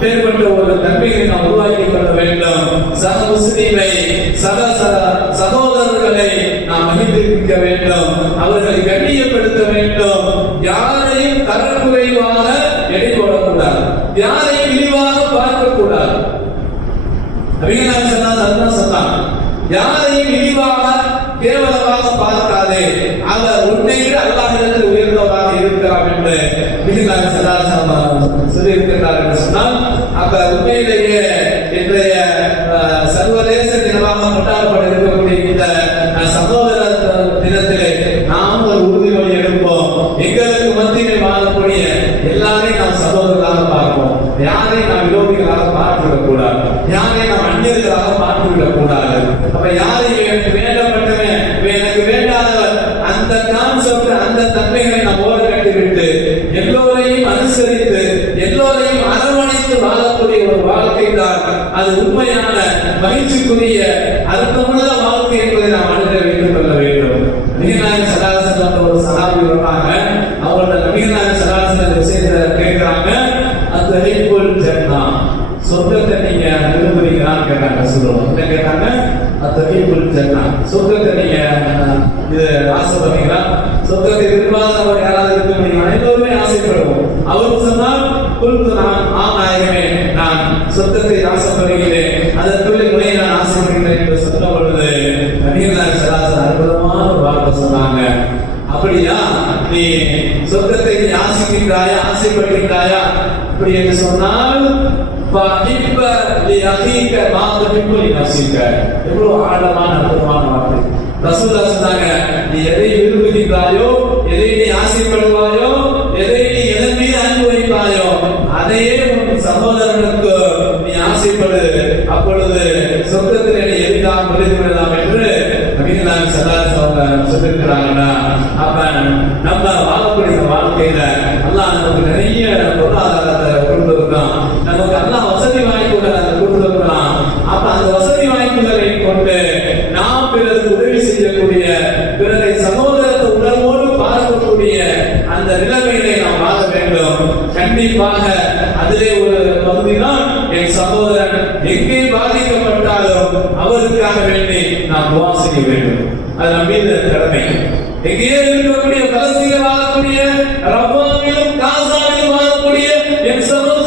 அப்பேற்பட்ட ஒரு தன்மையை நாம் உருவாக்கி கொள்ள வேண்டும். சக முஸ்லிமை சகோதரர்களை நாம் மகிழ்விக்க வேண்டும், அவர்களை கண்ணியப்படுத்த வேண்டும். யாரையும் தரக்குறைவாக எடை போடக்கூடாது, யாரையும் இழிவாக பார்க்கக்கூடாது. சொன்னாங்க, யாரையும் இழிவாக கேவலமாக பார்க்காதே, அவர் உன்னை விட அல்லாஹ்விடத்தில் உயர்ந்தவராக இருக்கிறார் என்று சொல்லி இருக்கிறார் என்று சொன்னால், அப்ப உண்மையிலேயே இன்றைய சர்வதேச தினமாக கொண்டாடப்பட இருக்கக்கூடிய இந்த சகோதர தினத்திலே நாம் ஒரு உறுதிமொழி எடுப்போம். எங்களுக்கு மத்தியில் வாழக்கூடிய எல்லாரையும் நாம் சகோதரர்களாக பார்ப்போம், யாரையும் நாம் விரோதிகளாக பார்த்துவிடக் கூடாது, யாரையும் நாம் அந்நியர்களாக பார்த்துவிடக் கூடாது. அப்ப யாரையும் எனக்கு வேண்டப்பட்டவன் எனக்கு வேண்டாதவர் அந்த கான்செப்ட் அந்த தன்மைகளை நாம் ஓர கட்டிவிட்டு எல்லோரையும் அனுசரித்து எல்லோரையும் அரவணைத்து வாழக்கூடிய ஒரு வாழ்க்கை தான் அது உண்மையான மகிழ்ச்சிக்குரிய அர்த்தமுள்ள வாழ்க்கை என்பதை நாம் அணுக வைத்துக் கொள்ள வேண்டும். நபிகள் ஸல்லல்லாஹு ஒரு சஹாபி வராங்க, அவங்களோட நபிகள் ஸல்லல்லாஹு விஷயத்தை கேட்கிறாங்க, அத்தஹிப்புல் ஜன்னா, சொர்க்கத்தை நீங்க விரும்புறீங்களான்னு கேட்டாங்க. சொல்லுவோம் என்ன கேட்டாங்க? அத்தஹிப்புல் ஜன்னா, சொர்க்கத்தை நீங்க இது ஆசைப்படுறீங்களா? சொர்க்கத்தை விரும்பாதவர் யாராவது இருக்க முடியும்? அனைவருமே ஆசைப்படுவோம். அவருக்கு சொன்னால் குல்து நான் நாயகமே, நான் சொர்க்கத்தை ஆசைப்படுகிறேன், அதற்குள்ளே முறையை நான் ஆசைப்படுகிறேன் என்று சொன்ன பொழுது நபிகள் ஸல்லல்லாஹு அற்புதமான ஒரு வார்த்தை சொன்னாங்க. அப்படியா, நீ சொர்க்கத்தை நீ ஆசைக்கின்றாயா, ஆசைப்படுகின்றாயா? அப்படி என்று சொன்னால் எவ்வளவு ஆழமான அற்புதமான வார்த்தை. ரசூலுல்லாஹ் சொன்னாங்க, நீ எதை விரும்புகின்றாயோ, எதை நீ ஆசைப்படுவாயோ, எதை நீ எதன் மீது அன்பு வைப்பாயோ அதையே உன் சகோதரனுக்கு நீ ஆசைப்படு, அப்பொழுது சொர்க்கத்தில் நீ எளிதாக நுழைந்துவிடலாம் என்று நபிகள் ஸல்லல்லாஹு அலைஹி சொல்லியிருக்கிறாங்கன்னா, அப்ப நம்ம வாழக்கூடிய வாழ்க்கையில அல்லாஹ் நமக்கு நிறைய பொருளாதாரத்தை கொடுத்திருக்கான், நமக்கு அல்லாஹ் வசதி வாய்ப்புகளை கொடுத்திருக்கிறான். அப்ப அந்த வசதி வாய்ப்புகளை கொண்டு நாம் பிறருக்கு உதவி செய்யக்கூடிய, பிறரை சகோதரத்தை உணர்வோடு பார்க்கக்கூடிய அந்த நிலைமையிலே நாம் வாழ வேண்டும். கண்டிப்பாக அதிலே ஒரு பகுதி தான் என் சகோதரன் எங்கே பாதிக்கப்பட்டாலும் அவருக்காக வேண்டி நாம் துஆ செய்ய வேண்டும். அது நம் மீது கடமை. எங்கே இருக்கக்கூடிய பலஸ்தீனில் வாழக்கூடிய, ரஃபாவிலும் காசாவிலும் வாழக்கூடிய என் சகோதரன்